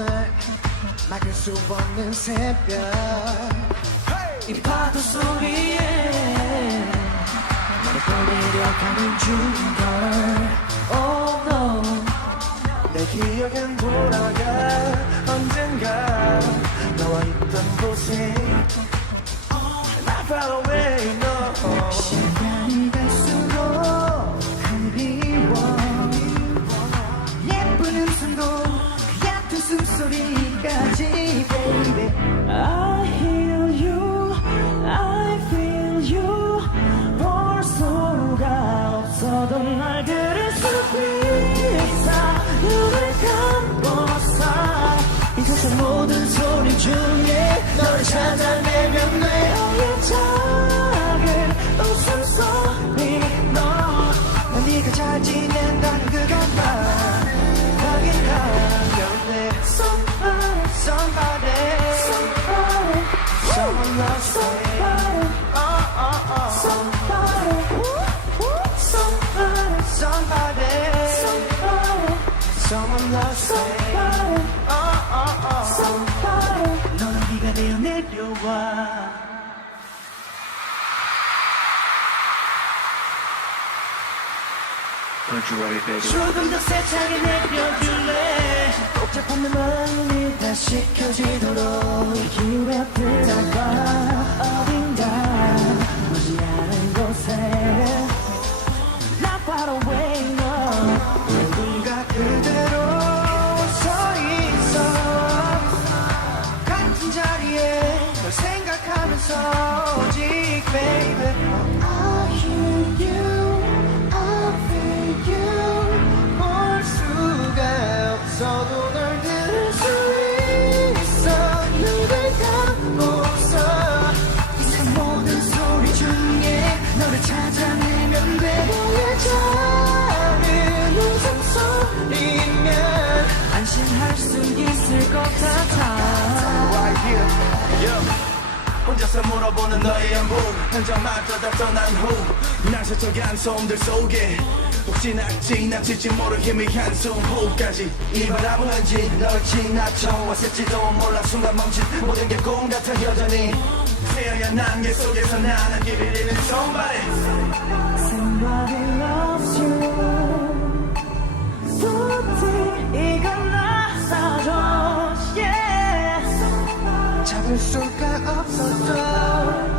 널 막을 수 없는 새벽 이 파도 소리에 나를 끌리려 가는 중걸 Oh no 내 기억엔 돌아가 언젠가 너와 있던 곳에 Not far away no 시간이 갈수록 그리워 예쁜 웃음도 그 얕은 숨소리까지 baby I hear you I feel you 볼 수가 없어도 날 들을 수 있어 눈을 감고서 이 세상 모든 소리 중에 너를 찾아내면 내 작은 웃음소리 난 네가 잘 지낸다는 그것만 확인하려네 Somebody Somebody Somebody Someone loves me Somebody Somebody Somebody Somebody Someone loves me Somebody 너는 네가 되어 내려와 Don't you worry baby 조금 더 세차게 내려줄래 복잡한 내 마음이 다시 켜지도록 기회 들어가 어딘가 보지 않은 곳에 Not far away no 누군가 그대로 서있어 같은 자리에 널 생각하면서 오직 baby I hear you 볼 수가 없어도 널 들을 수 있어 눈을 감고서 이 세상 모든 소리 중에 너를 찾아내면 돼 너의 작은 웃음소리면 안심할 수 있을 것 같아 Right here yeah. 혼자서 물어보는 너의 연부 흔적마저다 떠난 후 낭설적인 소음들 속에 혹시나 지나칠지 모를 희미한 숨 호흡까지 이 바람은 왠지 널 지나쳐 왔을지도 몰라 순간 멈춘 모든 게 꿈 같아 여전히 새하얀 안개 속에서 나는 길을 잃는 Somebody Somebody loves you 부디 이건 나서줘 yeah 잡을 수가 없었어